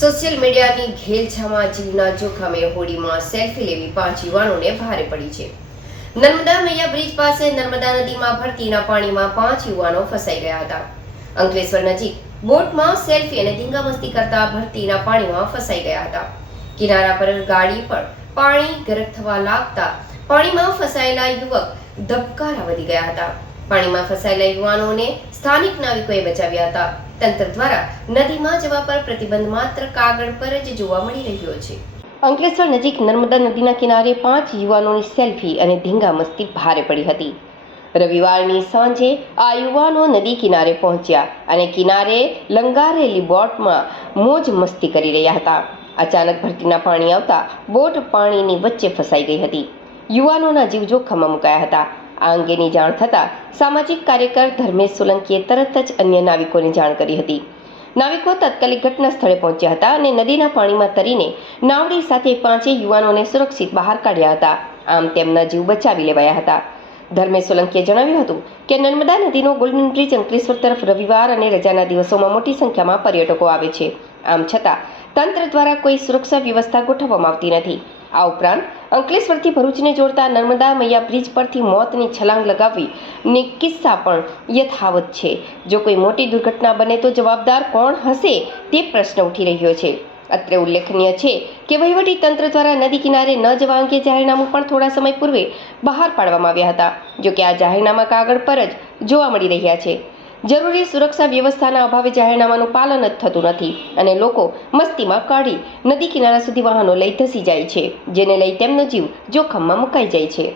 Social મીડિયાની ઘેલછામાં જીવના જોખમે હોડીમાં સેલ્ફી લેવી પાંચ યુવાનોને ભારે પડી છે. નર્મદા મૈયા બ્રિજ પાસે નર્મદા નદીમાં ભરતીના પાણીમાં પાંચ યુવાનો ફસાઈ ગયા હતા. અંકલેશ્વર નજીક બોટમાં સેલ્ફી અને ધીંગામસ્તી કરતા ભરતીના પાણીમાં ફસાઈ ગયા હતા. કિનારા પર ગાડી પર પાણી ગરક થવા લાગતા પાણીમાં ફસાયેલા યુવક ધબકારા વધી ગયા હતા. પાણીમાં ફસાયેલા યુવાનોને સ્થાનિક નાવિકોએ બચાવ્યા હતા. તંત્ર દ્વારા નદીમાં જવા પર પ્રતિબંધ માત્ર કાગળ પર જ જોવા મળી રહ્યો છે. અંકલેશ્વર નજીક નર્મદા નદીના કિનારે પાંચ યુવાનોની સેલ્ફી અને ધીંગા મસ્તી ભારે પડી હતી. રવિવારની સાંજે આ યુવાનો નદી કિનારે પહોંચ્યા અને કિનારે લંગારેલી બોટમાં મોજ મસ્તી કરી રહ્યા હતા. અચાનક ભરતીના પાણી આવતા બોટ પાણીની વચ્ચે ફસાઈ ગઈ હતી. યુવાનોના જીવ જોખમમાં મુકાયા હતા. આ અંગેની જાણ થતાં સામાજિક કાર્યકર ધર્મેશ સોલંકીએ તરત જ અન્ય નાવિકોને જાણ કરી હતી. નાવિકો તાત્કાલિક ઘટના સ્થળે પહોંચ્યા હતા અને નદીના પાણીમાં તરીને નાવડી સાથે પાંચે યુવાનોને સુરક્ષિત બહાર કાઢ્યા હતા. આમ તેમના જીવ બચાવી લેવાયા હતા. ધર્મેશ સોલંકીએ જણાવ્યું હતું કે નર્મદા નદીનો ગોલ્ડન બ્રિજ અંકલેશ્વર તરફ રવિવાર અને રજાના દિવસોમાં મોટી સંખ્યામાં પર્યટકો આવે છે. આમ છતાં તંત્ર દ્વારા કોઈ સુરક્ષા વ્યવસ્થા ગોઠવવામાં આવતી નથી. આ ઉપરાંત અંકલેશ્વરથી ભરૂચને જોડતા નર્મદા મૈયા બ્રિજ પરથી મોતની છલાંગ લગાવવી ને કિસ્સા પણ યથાવત છે. જો કોઈ મોટી દુર્ઘટના બને તો જવાબદાર કોણ હશે તે પ્રશ્ન ઉઠી રહ્યો છે. અત્રે ઉલ્લેખનીય છે કે વહીવટી તંત્ર દ્વારા નદી કિનારે ન જવા અંગે જાહેરનામું પણ થોડા સમય પૂર્વે બહાર પાડવામાં આવ્યા હતા. જો કે આ જાહેરનામા કાગળ પર જ જોવા મળી રહ્યા છે. જરૂરી સુરક્ષા વ્યવસ્થાના અભાવે જાહેરનામાનું પાલન જ થતું નથી અને લોકો મસ્તીમાં કાઢી નદી કિનારા સુધી વાહનો લઈ ધસી જાય છે, જેને લઈ તેમનો જીવ જોખમમાં મુકાઈ જાય છે.